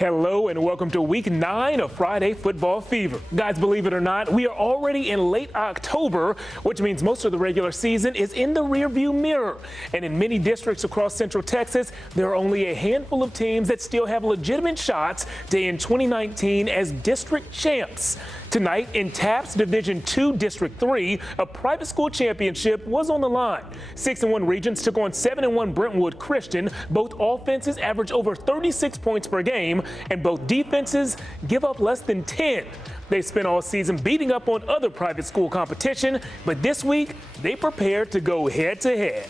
Hello and welcome to week 9 of Friday Football Fever. Guys, believe it or not, we are already in late October, which means most of the regular season is in the rearview mirror. And in many districts across Central Texas, there are only a handful of teams that still have legitimate shots to end 2019 as district champs. Tonight in TAPS Division II District 3, a private school championship was on the line. 6-1 Regents took on 7-1 Brentwood Christian. Both offenses average over 36 points per game, and both defenses give up less than 10. They spent all season beating up on other private school competition, but this week they prepared to go head-to-head.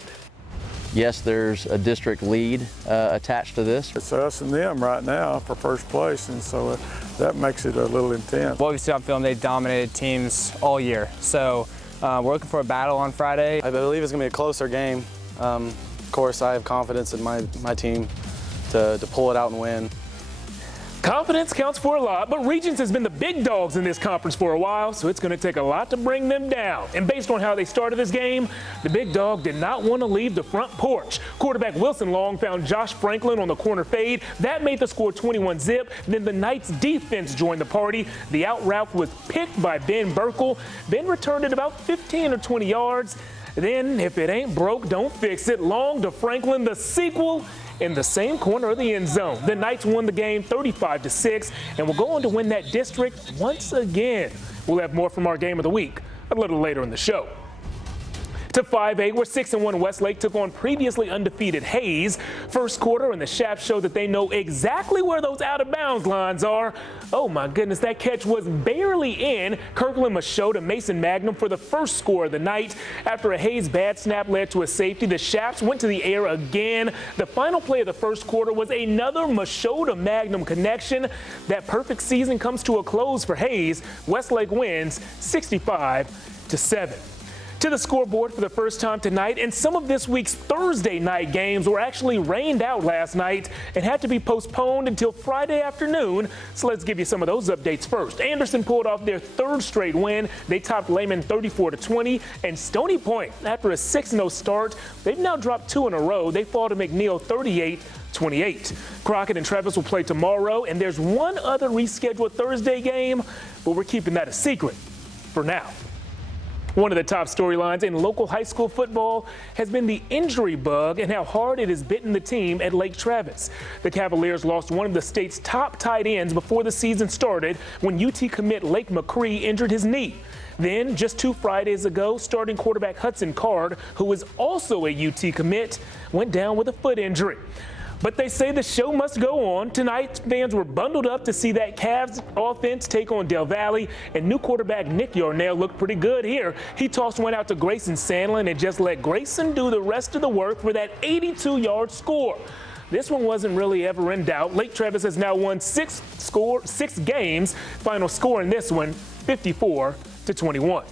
Yes, there's a district lead attached to this. It's us and them right now for first place, and so that makes it a little intense. What we see on film, they dominated teams all year. So we're looking for a battle on Friday. I believe it's going to be a closer game. Of course, I have confidence in my team to pull it out and win. Confidence counts for a lot, but Regents has been the big dogs in this conference for a while, so it's going to take a lot to bring them down. And based on how they started this game, the big dog did not want to leave the front porch. Quarterback Wilson Long found Josh Franklin on the corner fade. That made the score 21-zip. Then the Knights defense joined the party. The out route was picked by Ben Burkle. Ben returned it about 15 or 20 yards. Then, if it ain't broke, don't fix it. Long to Franklin, the sequel in the same corner of the end zone. The Knights won the game 35-6 and will go on to win that district once again. We'll have more from our game of the week a little later in the show. To 5A, where 6-1 Westlake took on previously undefeated Hayes. First quarter, and the Shaps showed that they know exactly where those out-of-bounds lines are. Oh my goodness, that catch was barely in. Kirkland must show to Mason Magnum for the first score of the night. After a Hayes bad snap led to a safety, the Shaps went to the air again. The final play of the first quarter was another Machota Magnum connection. That perfect season comes to a close for Hayes. Westlake wins 65-7. To the scoreboard for the first time tonight, and some of this week's Thursday night games were actually rained out last night and had to be postponed until Friday afternoon. So let's give you some of those updates first. Anderson pulled off their third straight win. They topped Lehman 34-20, and Stony Point, after a 6-0 start, they've now dropped 2 in a row. They fall to McNeil 38-28. Crockett and Travis will play tomorrow, and there's one other rescheduled Thursday game, but we're keeping that a secret for now. One of the top storylines in local high school football has been the injury bug and how hard it has bitten the team at Lake Travis. The Cavaliers lost one of the state's top tight ends before the season started when UT commit Lake McCree injured his knee. Then, just 2 Fridays ago, starting quarterback Hudson Card, who is also a UT commit, went down with a foot injury. But they say the show must go on. Tonight, fans were bundled up to see that Cavs offense take on Del Valle, and new quarterback Nick Yarnell looked pretty good here. He tossed one out to Grayson Sandlin and just let Grayson do the rest of the work for that 82-yard score. This one wasn't really ever in doubt. Lake Travis has now won 6 games. Final score in this one, 54-21.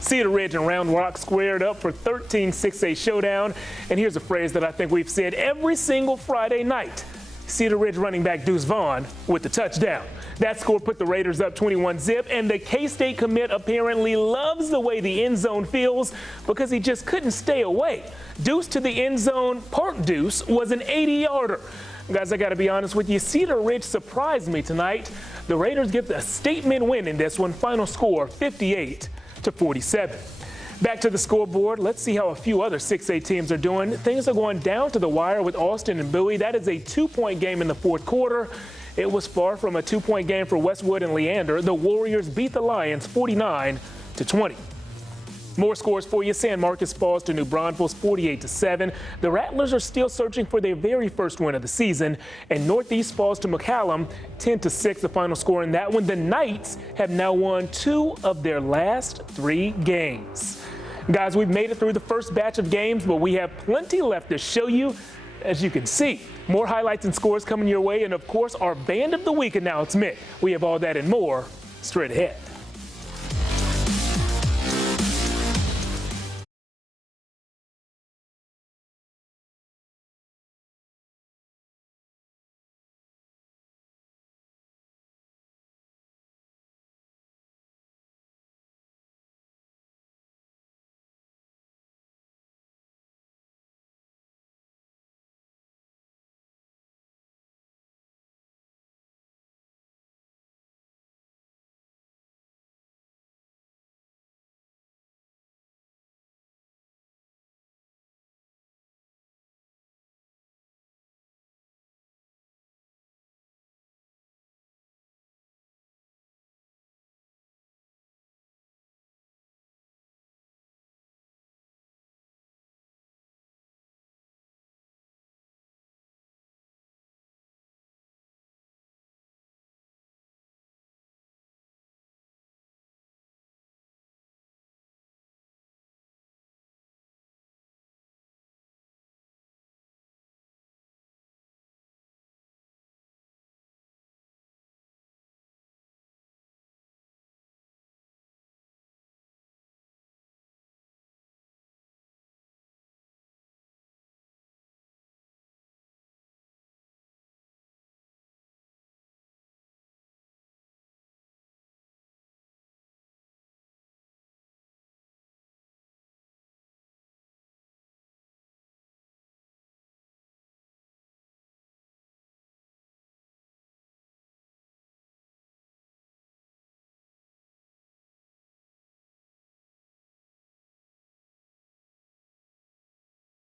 Cedar Ridge and Round Rock squared up for 13 6A showdown. And here's a phrase that I think we've said every single Friday night. Cedar Ridge running back Deuce Vaughn with the touchdown. That score put the Raiders up 21-zip, and the K-State commit apparently loves the way the end zone feels because he just couldn't stay away. Deuce to the end zone, Park Deuce, was an 80-yarder. Guys, I got to be honest with you, Cedar Ridge surprised me tonight. The Raiders get the statement win in this one. Final score 58-47. Back to the scoreboard. Let's see how a few other 6A teams are doing. Things are going down to the wire with Austin and Bowie. That is a 2-point game in the fourth quarter. It was far from a 2-point game for Westwood and Leander. The Warriors beat the Lions 49-20. More scores for you. San Marcos falls to New Braunfels 48-7. The Rattlers are still searching for their very first win of the season, and Northeast falls to McCallum 10-6. The final score in that one. The Knights have now won 2 of their last 3 games. Guys, we've made it through the first batch of games, but we have plenty left to show you. As you can see, more highlights and scores coming your way, and of course our Band of the Week announcement. We have all that and more straight ahead.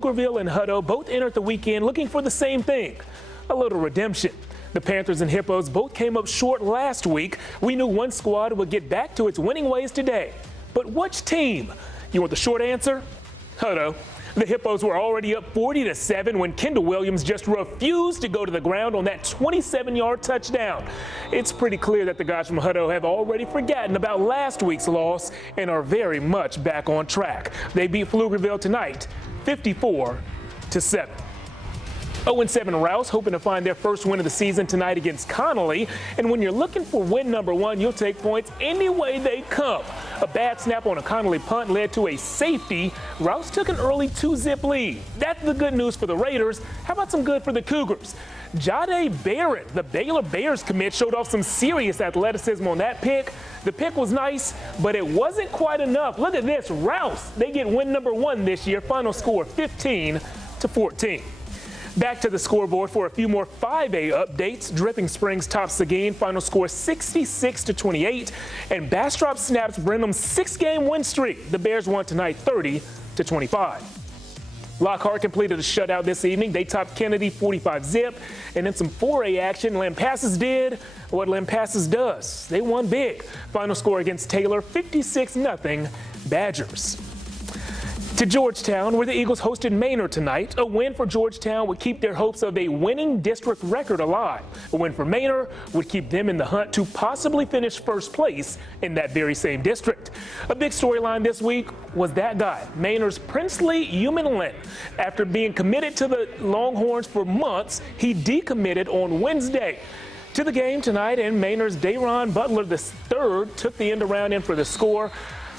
Pflugerville and Hutto both entered the weekend looking for the same thing, a little redemption. The Panthers and Hippos both came up short last week. We knew one squad would get back to its winning ways today. But which team? You want the short answer? Hutto. The Hippos were already up 40-7 when Kendall Williams just refused to go to the ground on that 27-yard touchdown. It's pretty clear that the guys from Hutto have already forgotten about last week's loss and are very much back on track. They beat Pflugerville tonight, 54-7. 0-7 Rouse hoping to find their first win of the season tonight against Connolly. And when you're looking for win number one, you'll take points any way they come. A bad snap on a Connolly punt led to a safety. Rouse took an early 2-zip lead. That's the good news for the Raiders. How about some good for the Cougars? Jahdae Barrett, the Baylor Bears commit, showed off some serious athleticism on that pick. The pick was nice, but it wasn't quite enough. Look at this, Rouse. They get win number one this year. Final score 15-14. Back to the scoreboard for a few more 5A updates. Dripping Springs tops Seguin, final score 66-28. And Bastrop snaps Brenham's 6-game win streak. The Bears won tonight 30-25. Lockhart completed a shutout this evening. They topped Kennedy 45-zip. And in some 4A action, Lampasas did what Lampasas does. They won big. Final score against Taylor 56-0 Badgers. To Georgetown, where the Eagles hosted Manor tonight. A win for Georgetown would keep their hopes of a winning district record alive. A win for Manor would keep them in the hunt to possibly finish first place in that very same district. A big storyline this week was that guy, Manor's Princely Humanlin. After being committed to the Longhorns for months, he decommitted on Wednesday. To the game tonight, and Manor's Dayron Butler III took the end around in for the score.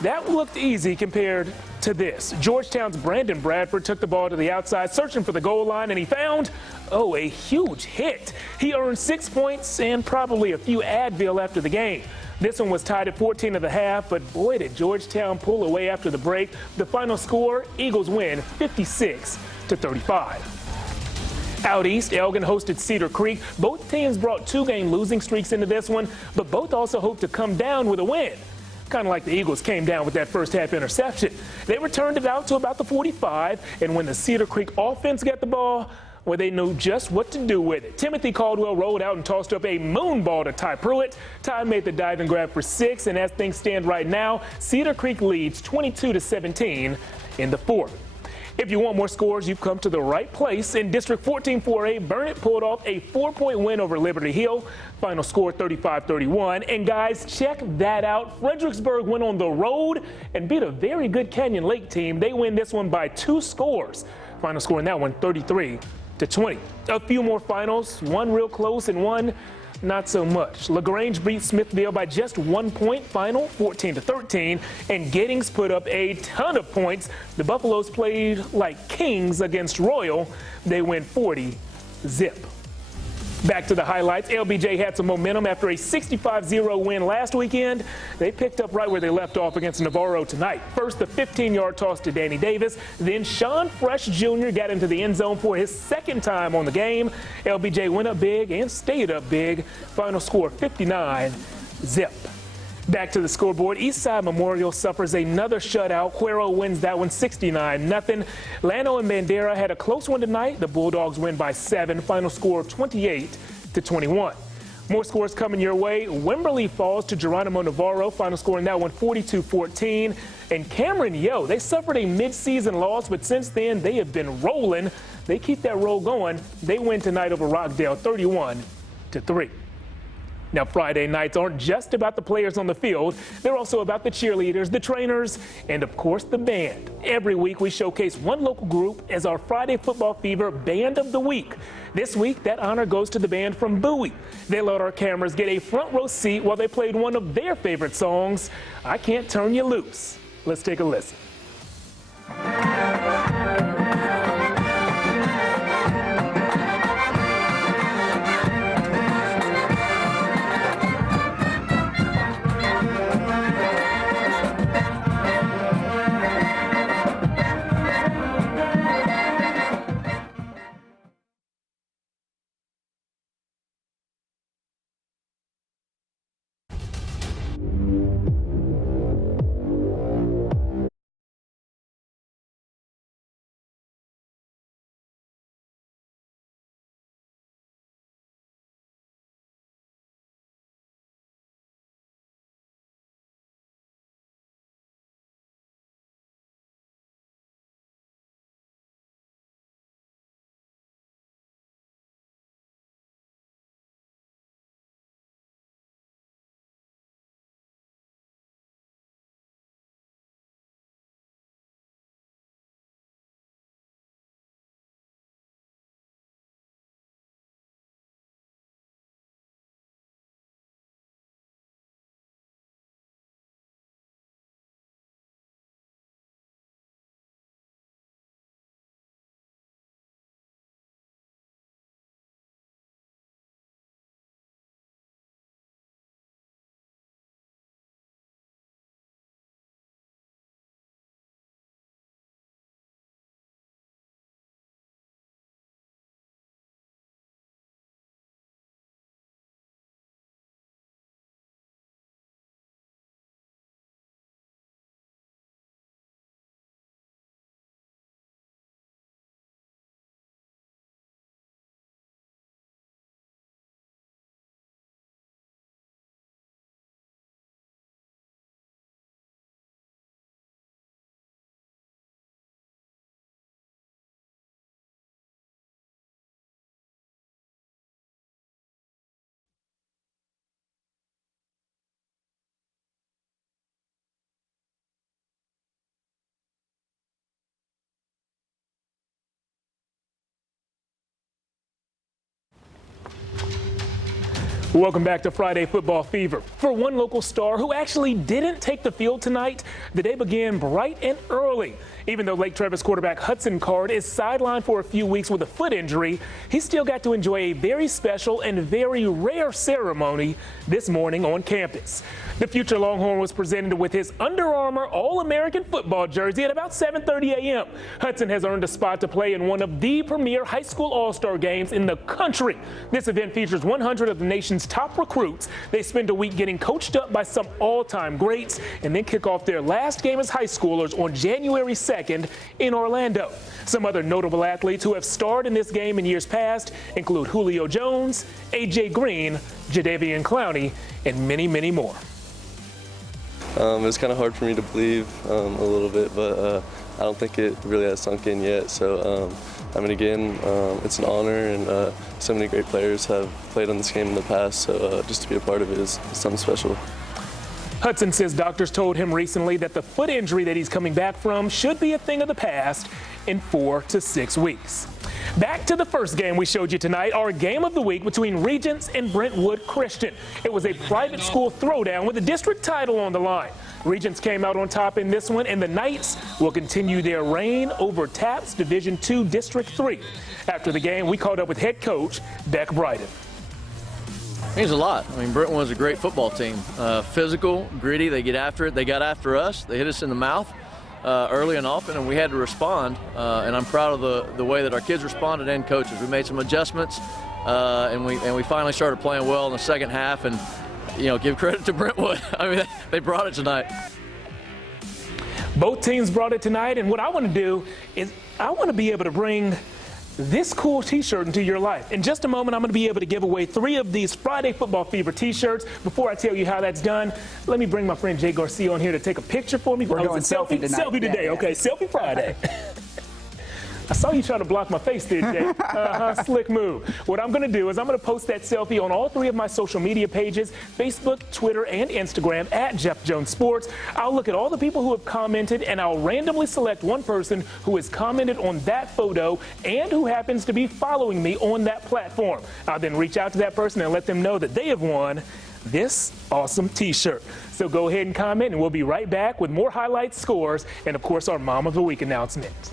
That looked easy compared to this. Georgetown's Brandon Bradford took the ball to the outside, searching for the goal line, and he found, a huge hit. He earned 6 points and probably a few Advil after the game. This one was tied at 14 at the half, but boy, did Georgetown pull away after the break. The final score, Eagles win 56-35. Out east, Elgin hosted Cedar Creek. Both teams brought 2-game losing streaks into this one, but both also hope to come down with a win. Kind of like the Eagles came down with that first half interception. They returned it out to about the 45, and when the Cedar Creek offense got the ball, well, they knew just what to do with it. Timothy Caldwell rolled out and tossed up a moon ball to Ty Pruitt. Ty made the dive and grab for 6, and as things stand right now, Cedar Creek leads 22-17 in the fourth. If you want more scores, you've come to the right place. In District 14 4A, Burnett pulled off a 4-point win over Liberty Hill. Final score 35-31. And guys, check that out. Fredericksburg went on the road and beat a very good Canyon Lake team. They win this one by 2 scores. Final score in that one 33-20. A few more finals, one real close and one not so much. LaGrange beat Smithville by just 1 point, final 14-13, and Giddings put up a ton of points. The Buffaloes played like kings against Royal. They win 40-zip. Back to the highlights. LBJ had some momentum after a 65-0 win last weekend. They picked up right where they left off against NAVARRO tonight. First, the 15-yard toss to Danny Davis. Then Sean Fresh Jr. got into the end zone for his second time on the game. LBJ went up big and stayed up big. Final score 59-zip. Back to the scoreboard. Eastside Memorial suffers another shutout. CUERO wins that one 69-0. Llano and Bandera had a close one tonight. The Bulldogs win by 7. Final score 28-21. More scores coming your way. Wimberley falls to Geronimo Navarro. Final score in that one 42-14. And Cameron Yo, they suffered a mid-season loss, but since then they have been rolling. They keep that roll going. They win tonight over Rockdale 31-3. Now, Friday nights aren't just about the players on the field. They're also about the cheerleaders, the trainers, and, of course, the band. Every week, we showcase one local group as our Friday Football Fever Band of the Week. This week, that honor goes to the band from BOWIE. They let our cameras get a front row seat while they played one of their favorite songs, I Can't Turn You Loose. Let's take a listen. Welcome back to Friday Football Fever. For one local star who actually didn't take the field tonight, the day began bright and early. Even though Lake Travis quarterback Hudson Card is sidelined for a few weeks with a foot injury, he still got to enjoy a very special and very rare ceremony this morning on campus. The future Longhorn was presented with his Under Armour All-American football jersey at about 7:30 a.m. Hudson has earned a spot to play in one of the premier high school all-star games in the country. This event features 100 of the nation's top recruits. They spend a week getting coached up by some all-time greats and then kick off their last game as high schoolers on January 2nd in Orlando. Some other notable athletes who have starred in this game in years past include Julio Jones, A.J. Green, Jadeveon Clowney, and many, many more. It's kind of hard for me to believe a little bit, but I don't think it really has sunk in yet. So, I mean, again, it's an honor, and so many great players have played on this game in the past, so just to be a part of it is something special. Hudson says doctors told him recently that the foot injury that he's coming back from should be a thing of the past in 4 to 6 weeks. Back to the first game we showed you tonight, our game of the week between Regents and Brentwood Christian. It was a private school throwdown with the district title on the line. Regents came out on top in this one, and the Knights will continue their reign over TAP's Division II District 3. After the game, we caught up with head coach Beck Bryden. It means a lot. I mean, Brentwood's a great football team. Physical, gritty, they get after it. They got after us. They hit us in the mouth early and often, and we had to respond. And I'm proud of the way that our kids responded and coaches. We made some adjustments, and we finally started playing well in the second half. And give credit to Brentwood. I mean, they brought it tonight. Both teams brought it tonight, and what I want to do is I want to be able to bring this cool t-shirt into your life. In just a moment, I'm going to be able to give away 3 of these Friday Football Fever t-shirts. Before I tell you how that's done, let me bring my friend Jake Garcia on here to take a picture for me. We're going selfie tonight. Selfie today, yeah. Okay, Selfie Friday. I saw you trying to block my face there, Jake. Slick move. What I'm going to do is I'm going to post that selfie on all 3 of my social media pages, Facebook, Twitter, and Instagram at Jeff Jones Sports. I'll look at all the people who have commented, and I'll randomly select one person who has commented on that photo and who happens to be following me on that platform. I'll then reach out to that person and let them know that they have won this awesome t-shirt. So go ahead and comment, and we'll be right back with more highlights, scores, and, of course, our Mom of the Week announcement.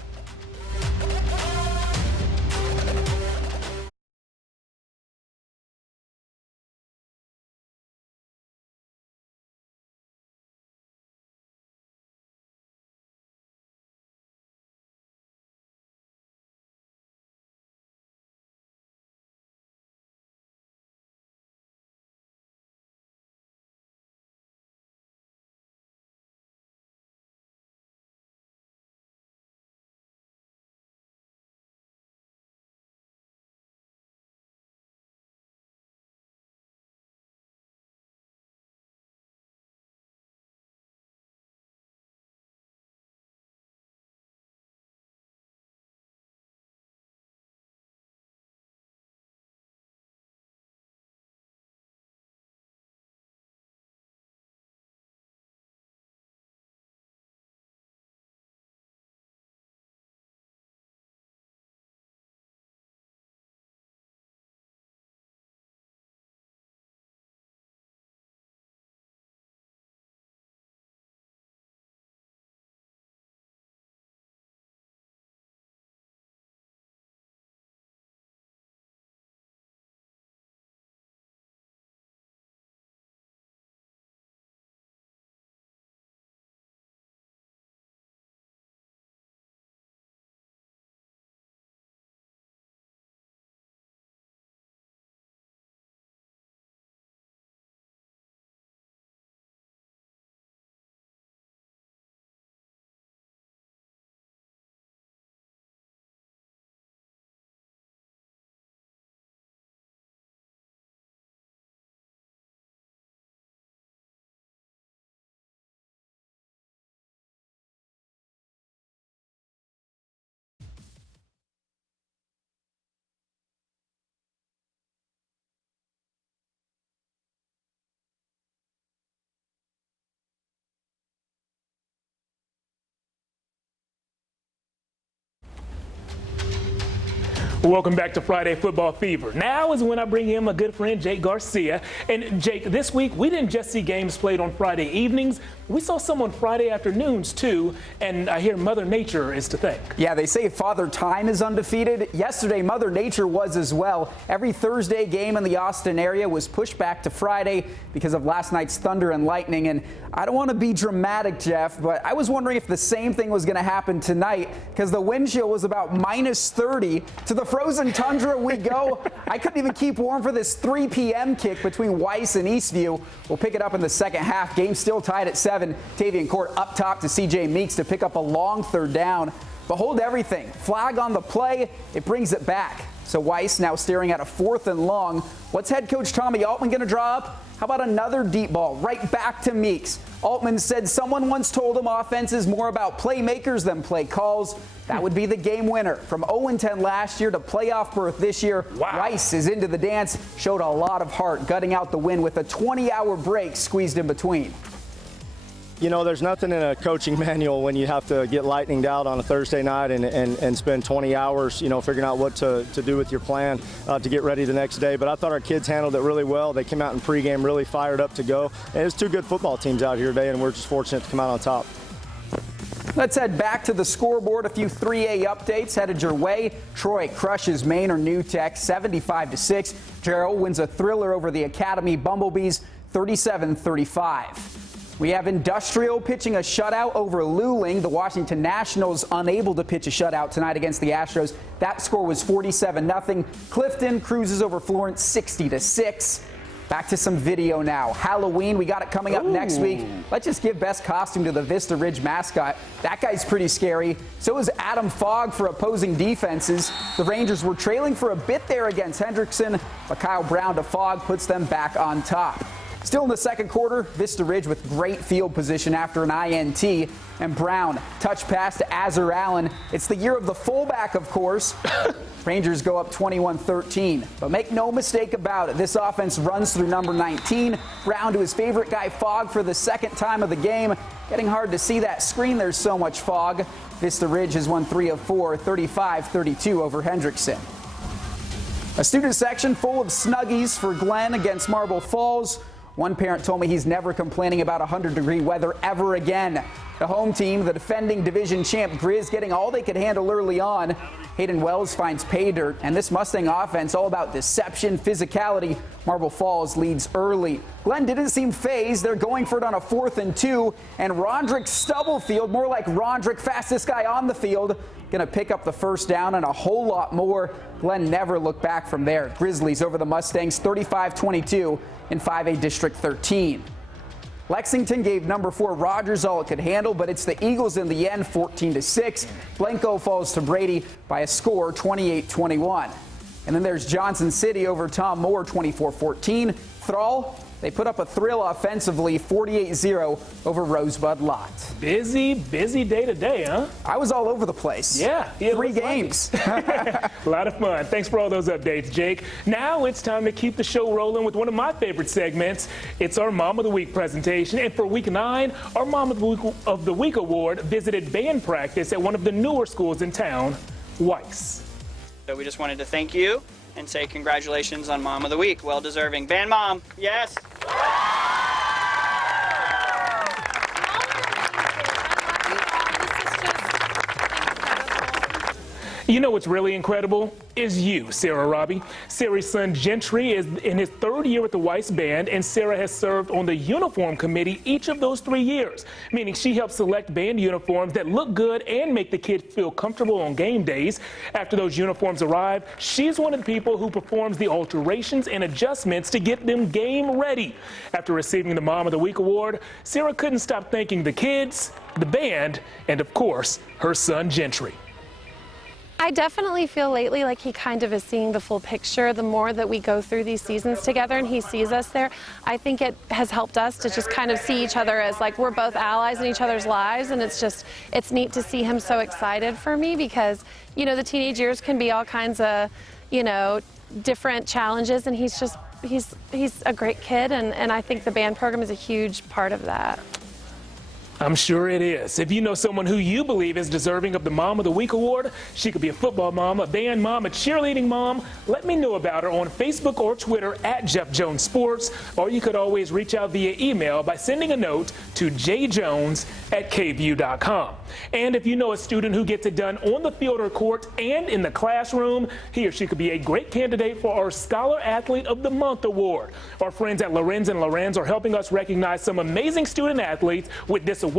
Welcome back to Friday Football Fever. Now is when I bring in my good friend Jake Garcia. And Jake, this week we didn't just see games played on Friday evenings. We saw some on Friday afternoons too, and I hear Mother Nature is to thank. Yeah, they say Father Time is undefeated. Yesterday, Mother Nature was as well. Every Thursday game in the Austin area was pushed back to Friday because of last night's thunder and lightning. And I don't want to be dramatic, Jeff, but I was wondering if the same thing was going to happen tonight because the wind chill was about -30. To the frozen tundra we go. I couldn't even keep warm for this 3 p.m. kick between Weiss and Eastview. We'll pick it up in the second half. Game still tied at 7. Tavian Court up top to C.J. Meeks to pick up a long third down. But hold everything. Flag on the play. It brings it back. So Weiss now staring at a 4th and long. What's head coach Tommy Altman going to draw up? How about another deep ball right back to Meeks? Altman said someone once told him offense is more about playmakers than play calls. That would be the game winner. From 0-10 last year to playoff berth this year, wow. Weiss is into the dance, showed a lot of heart, gutting out the win with a 20-hour break squeezed in between. You know, there's nothing in a coaching manual when you have to get lightninged out on a Thursday night and spend 20 hours, you know, figuring out what to do with your plan to get ready the next day. But I thought our kids handled it really well. They came out in pregame really fired up to go. And there's 2 good football teams out here today, and we're just fortunate to come out on top. Let's head back to the scoreboard. A few 3A updates headed your way. Troy crushes Manor New Tech 75-6. Gerald wins a thriller over the Academy Bumblebees 37-35. We have Industrial pitching a shutout over LULING. The Washington Nationals unable to pitch a shutout tonight against the Astros. That score was 47-0. Clifton cruises over Florence 60-6. Back to some video now. Halloween, we got it coming up next week. Let's just give best costume to the Vista Ridge mascot. That guy's pretty scary. So is Adam Fogg for opposing defenses. The Rangers were trailing for a bit there against Hendrickson, but Kyle Brown to Fogg puts them back on top. Still in the second quarter, Vista Ridge with great field position after an INT. And Brown, touch pass to Azar Allen. It's the year of the fullback, of course. Rangers go up 21-13. But make no mistake about it, this offense runs through number 19. Brown to his favorite guy, Fogg, for the second time of the game. Getting hard to see that screen, there's so much fog. Vista Ridge has won 3 of 4, 35-32 over Hendrickson. A student section full of Snuggies for Glenn against Marble Falls. One parent told me he's never complaining about 100-degree weather ever again. The home team, the defending division champ Grizz, getting all they could handle early on. Hayden Wells finds pay dirt, and this Mustang offense all about deception, physicality. Marble Falls leads early. Glenn didn't seem phased. They're going for it on a 4th and 2, and Rondrick Stubblefield, more like Rondrick, fastest guy on the field, gonna pick up the first down and a whole lot more. Glenn never looked back from there. Grizzlies over the Mustangs 35-22 in 5A District 13. Lexington gave number 4 Rogers all it could handle, but it's the Eagles in the end, 14-6. Blanco falls to Brady by a score, 28-21. And then there's Johnson City over Tom Moore, 24-14. Thrall, they put up a thrill offensively, 48-0 over Rosebud Lot. Busy day today, huh? I was all over the place. Yeah. 3 games. A lot of fun. Thanks for all those updates, Jake. Now it's time to keep the show rolling with one of my favorite segments. It's our Mom of the Week presentation. And for Week 9, our Mom of the Week award visited band practice at one of the newer schools in town, Weiss. So we just wanted to thank you and say congratulations on Mom of the Week. Well deserving. Band Mom, yes. You know what's really incredible? Is you, Sarah Robbie. Sarah's son Gentry is in his 3rd year with the Weiss Band, and Sarah has served on the uniform committee each of those 3 years, meaning she helps select band uniforms that look good and make the kids feel comfortable on game days. After those uniforms arrive, she's one of the people who performs the alterations and adjustments to get them game ready. After receiving the Mom of the Week award, Sarah couldn't stop thanking the kids, the band, and of course, her son Gentry. I definitely feel lately like he kind of is seeing the full picture. The more that we go through these seasons together and he sees us there, I think it has helped us to just kind of see each other as like we're both allies in each other's lives. And it's neat to see him so excited for me because, you know, the teenage years can be all kinds of, you know, different challenges, and he's a great kid, and I think the band program is a huge part of that. I'm sure it is. If you know someone who you believe is deserving of the Mom of the Week award, she could be a football mom, a band mom, a cheerleading mom. Let me know about her on Facebook or Twitter at Jeff Jones Sports, or you could always reach out via email by sending a note to jjones@kvue.com. And if you know a student who gets it done on the field or court and in the classroom, he or she could be a great candidate for our Scholar Athlete of the Month award. Our friends at Lorenz and Lorenz are helping us recognize some amazing student athletes with this award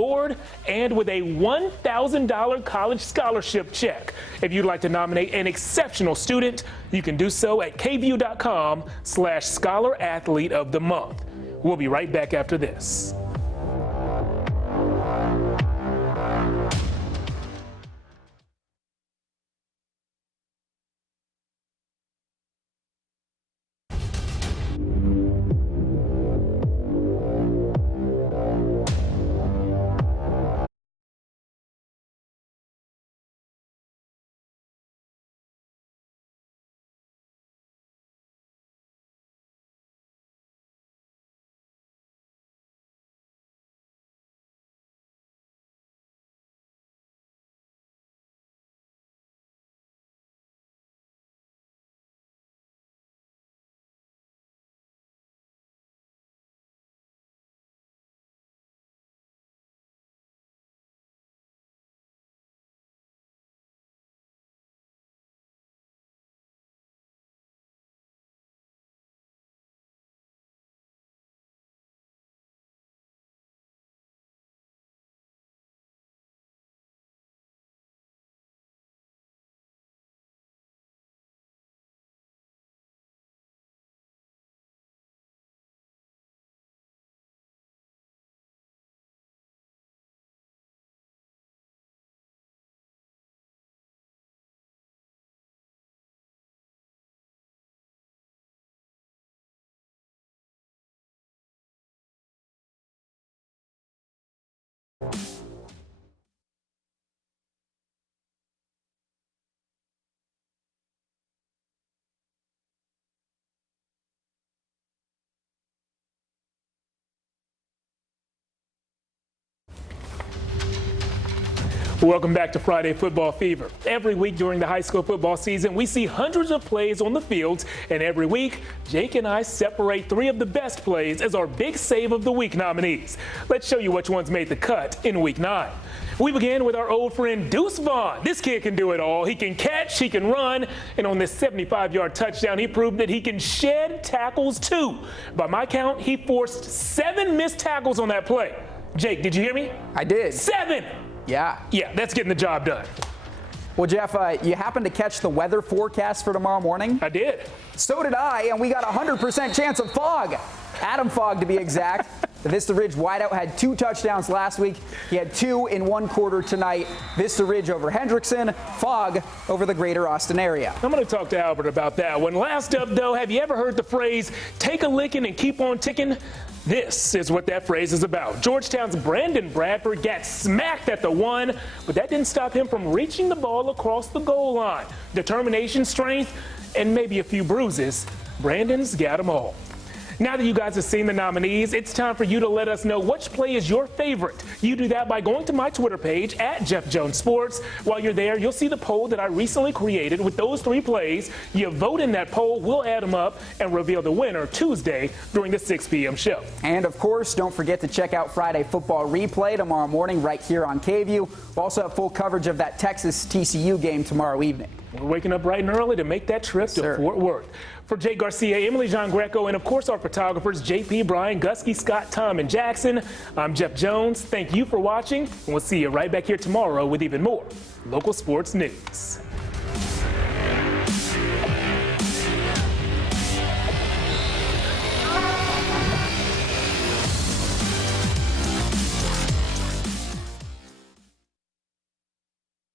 and with a $1,000 college scholarship check. If you'd like to nominate an exceptional student, you can do so at KVUE.com/Scholar Athlete of the Month. We'll be right back after this. Welcome back to Friday Football Fever. Every week during the high school football season, we see hundreds of plays on the fields, and every week, Jake and I separate 3 of the best plays as our Big Save of the Week nominees. Let's show you which ones made the cut in Week 9. We begin with our old friend Deuce Vaughn. This kid can do it all. He can catch, he can run, and on this 75-yard touchdown, he proved that he can shed tackles too. By my count, he forced 7 missed tackles on that play. Jake, did you hear me? I did. 7! Yeah. Yeah, that's getting the job done. Well, Jeff, you happened to catch the weather forecast for tomorrow morning? I did. So did I, and we got a 100% chance of fog. Adam Fogg, to be exact. The Vista Ridge wideout had 2 touchdowns last week. He had 2 in 1 quarter tonight. Vista Ridge over Hendrickson, Fogg over the greater Austin area. I'm going to talk to Albert about that one. Last up, though, have you ever heard the phrase, take a licking and keep on ticking? This is what that phrase is about. Georgetown's Brandon Bradford got smacked at the 1, but that didn't stop him from reaching the ball across the goal line. Determination, strength, and maybe a few bruises. Brandon's got them all. Now that you guys have seen the nominees, it's time for you to let us know which play is your favorite. You do that by going to my Twitter page at Jeff Jones Sports. While you're there, you'll see the poll that I recently created with those 3 plays. You vote in that poll, we'll add them up and reveal the winner Tuesday during the 6 p.m. show. And of course, don't forget to check out Friday Football Replay tomorrow morning right here on KVUE. We'll also have full coverage of that Texas TCU game tomorrow evening. We're waking up bright and early to make that trip to Fort Worth. For Jake Garcia, Emily Jean Greco, and of course our photographers JP, Brian, Gusky, Scott, Tom, and Jackson, I'm Jeff Jones. Thank you for watching, and we'll see you right back here tomorrow with even more local sports news.